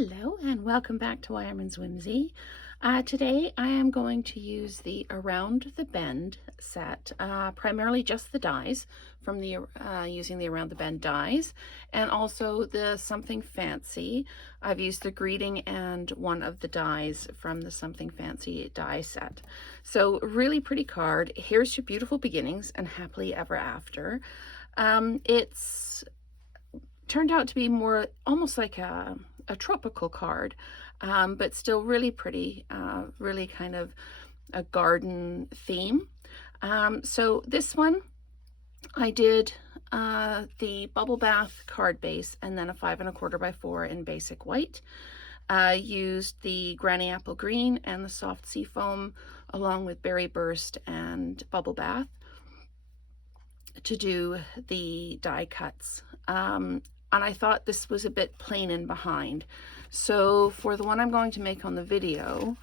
Hello and welcome back to Wireman's Whimsy. Today I am going to use the Around the Bend set, primarily just the dies from the using the Around the Bend dies, and also the Something Fancy. I've used the greeting and one of the dies from the Something Fancy die set. So really pretty card. Here's your beautiful beginnings and happily ever after. It's turned out to be more almost like a tropical card, but still really pretty, really kind of a garden theme. So this one I did the bubble bath card base and then a 5 1/4 by 4 in basic white. Used the granny apple green and the soft sea foam along with berry burst and bubble bath to do the die cuts. And I thought this was a bit plain and behind. So for the one I'm going to make on the video,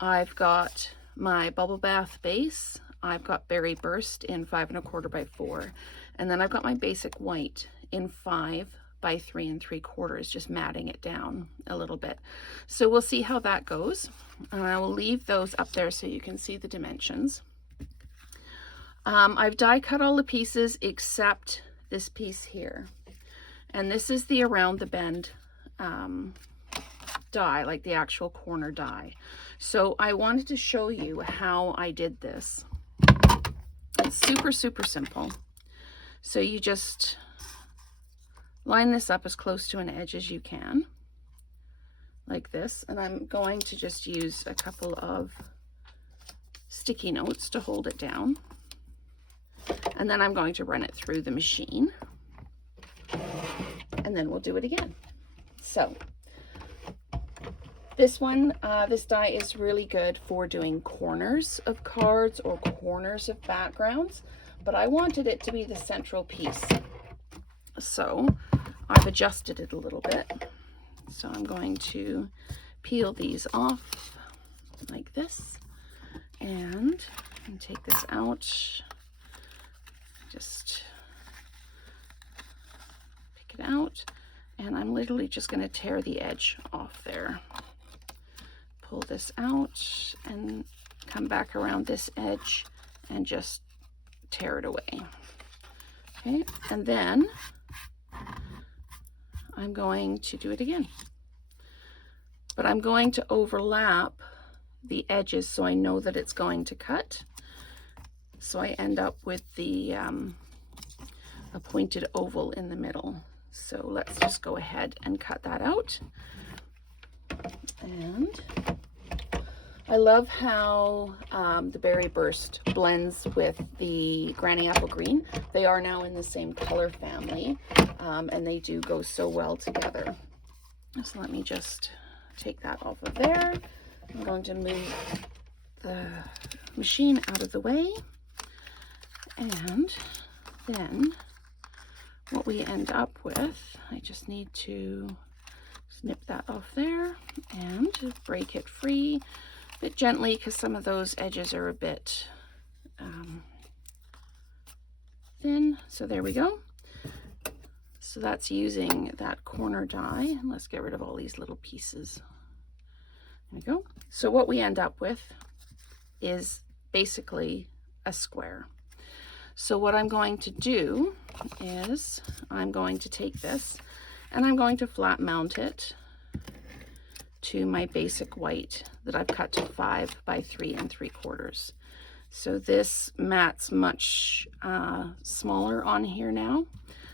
I've got my bubble bath base, I've got berry burst in 5 1/4 by 4, and then I've got my basic white in 5 by 3 3/4, just matting it down a little bit. So we'll see how that goes. And I will leave those up there so you can see the dimensions. I've die cut all the pieces except this piece here. And this is the Around the Bend die, like the actual corner die. So I wanted to show you how I did this. It's super, super simple. So you just line this up as close to an edge as you can, like this. And I'm going to just use a couple of sticky notes to hold it down. And then I'm going to run it through the machine. And then we'll do it again. So this one, this die is really good for doing corners of cards or corners of backgrounds, but I wanted it to be the central piece. So I've adjusted it a little bit. So I'm going to peel these off like this and take this out. Just pick it out, and I'm literally just going to tear the edge off there. Pull this out and come back around this edge and just tear it away. Okay, and then I'm going to do it again. But I'm going to overlap the edges so I know that it's going to cut. So I end up with the a pointed oval in the middle. So let's just go ahead and cut that out. And I love how the berry burst blends with the granny apple green. They are now in the same color family, and they do go so well together. So let me just take that off of there. I'm going to move the machine out of the way. And then what we end up with, I just need to snip that off there and break it free a bit gently because some of those edges are a bit thin. So there we go. So that's using that corner die. Let's get rid of all these little pieces. There we go. So what we end up with is basically a square. So what I'm going to do is I'm going to take this and I'm going to flat mount it to my basic white that I've cut to 5 by 3 3/4. So this mat's much smaller on here now,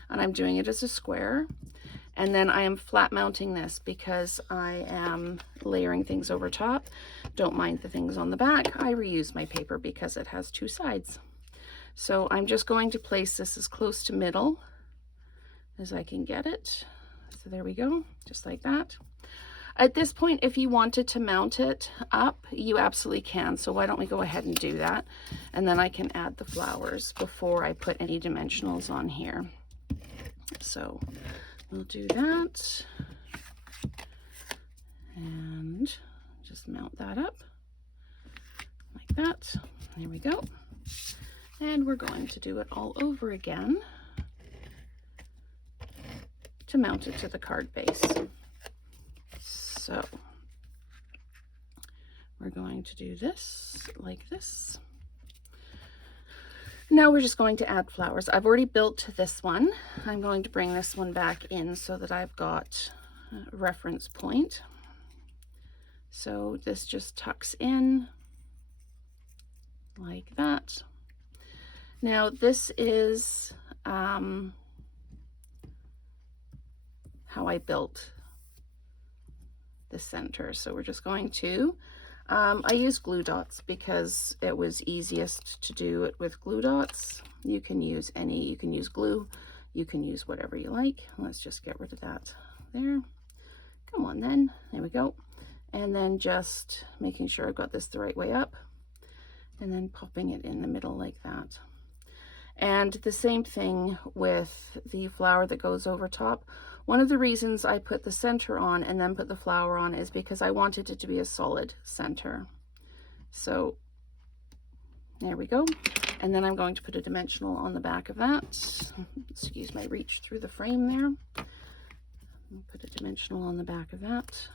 and I'm doing it as a square. And then I am flat mounting this because I am layering things over top. Don't mind the things on the back. I reuse my paper because it has 2 sides. So I'm just going to place this as close to middle as I can get it. So there we go, just like that. At this point, if you wanted to mount it up, you absolutely can. So why don't we go ahead and do that? And then I can add the flowers before I put any dimensionals on here. So we'll do that. And just mount that up like that. There we go. And we're going to do it all over again to mount it to the card base. going to do this like this. Now we're just going to add flowers. I've already built this one. I'm going to bring this one back in so that I've got a reference point. So this just tucks in like that. Now this is how I built the center. So we're just going to, I use glue dots because it was easiest to do it with glue dots. You can use any, you can use glue, you can use whatever you like. Let's just get rid of that there. Come on then, there we go. And then just making sure I've got this the right way up and then popping it in the middle like that. And the same thing with the flower that goes over top. One of the reasons I put the center on and then put the flower on is because I wanted it to be a solid center. So there we go. And then I'm going to put a dimensional on the back of that. Excuse my reach through the frame there. Put a dimensional on the back of that.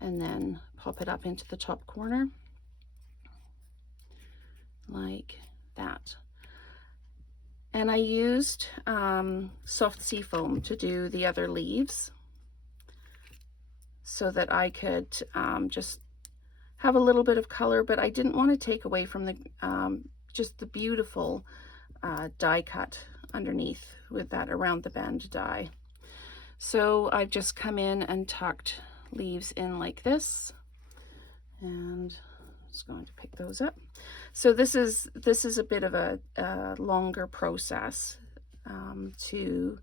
And then pop it up into the top corner like that. And I used soft sea foam to do the other leaves so that I could just have a little bit of color, but I didn't want to take away from the just the beautiful die cut underneath with that around the bend die. So I've just come in and tucked leaves in like this, and just going to pick those up. So this is a bit of a longer process to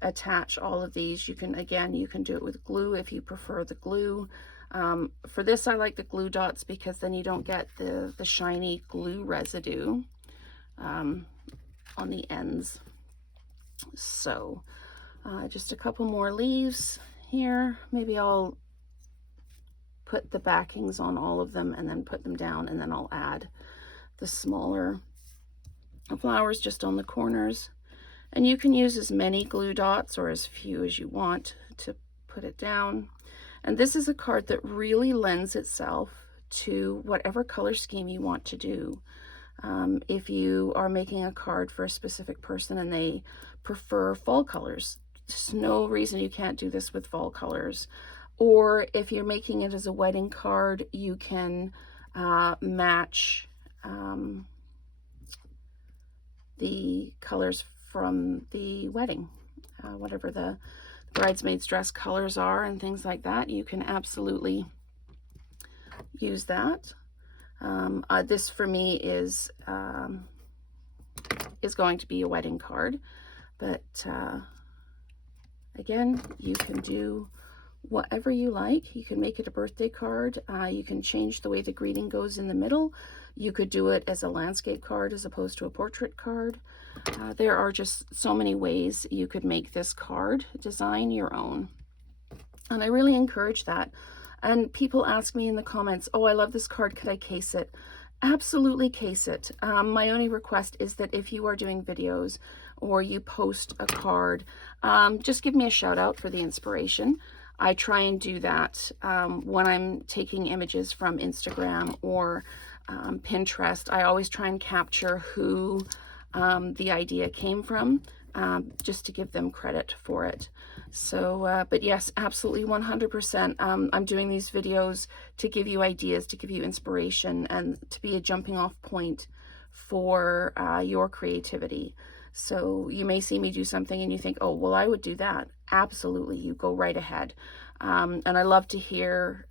attach all of these. You can, again, you can do it with glue if you prefer the glue. For this, I like the glue dots because then you don't get the shiny glue residue on the ends. So just a couple more leaves here. Maybe I'll put the backings on all of them and then put them down, and then I'll add the smaller flowers just on the corners. And you can use as many glue dots or as few as you want to put it down. And this is a card that really lends itself to whatever color scheme you want to do. If you are making a card for a specific person and they prefer fall colors, there's no reason you can't do this with fall colors. Or if you're making it as a wedding card, you can match the colors from the wedding, whatever the bridesmaid's dress colors are and things like that. You can absolutely use that. This for me is going to be a wedding card, but again, you can do whatever you like. You can make it a birthday card. You can change the way the greeting goes in the middle. You could do it as a landscape card as opposed to a portrait card. There are just so many ways you could make this card design your own. And I really encourage that. And people ask me in the comments, oh, I love this card, could I case it? Absolutely case it. My only request is that if you are doing videos or you post a card, just give me a shout out for the inspiration. I try and do that when I'm taking images from Instagram or Pinterest. I always try and capture who the idea came from, just to give them credit for it. So, but yes, absolutely 100%. I'm doing these videos to give you ideas, to give you inspiration, and to be a jumping off point for your creativity. So you may see me do something and you think, oh, well, I would do that. Absolutely, you go right ahead. And I love to hear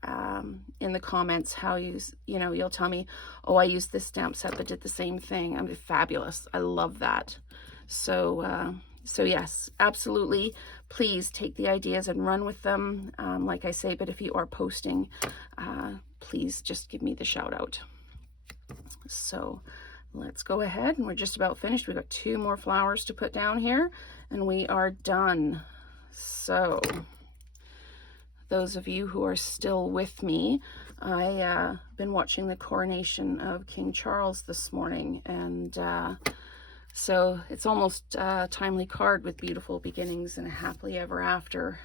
in the comments how you'll tell me, oh, I used this stamp set but did the same thing. I'm fabulous. I love that. So, so yes, absolutely. Please take the ideas and run with them. Like I say, but if you are posting, please just give me the shout out. So let's go ahead, and we're just about finished. We've got 2 more flowers to put down here and we are done. So those of you who are still with me, I've been watching the coronation of King Charles this morning, and So it's almost a timely card with beautiful beginnings and a happily ever after.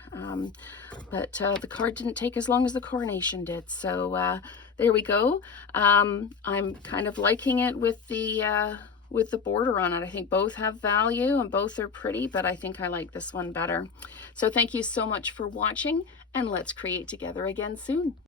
But the card didn't take as long as the coronation did. So there we go. I'm kind of liking it with the border on it. I think both have value and both are pretty, but I think I like this one better. So thank you so much for watching, and let's create together again soon.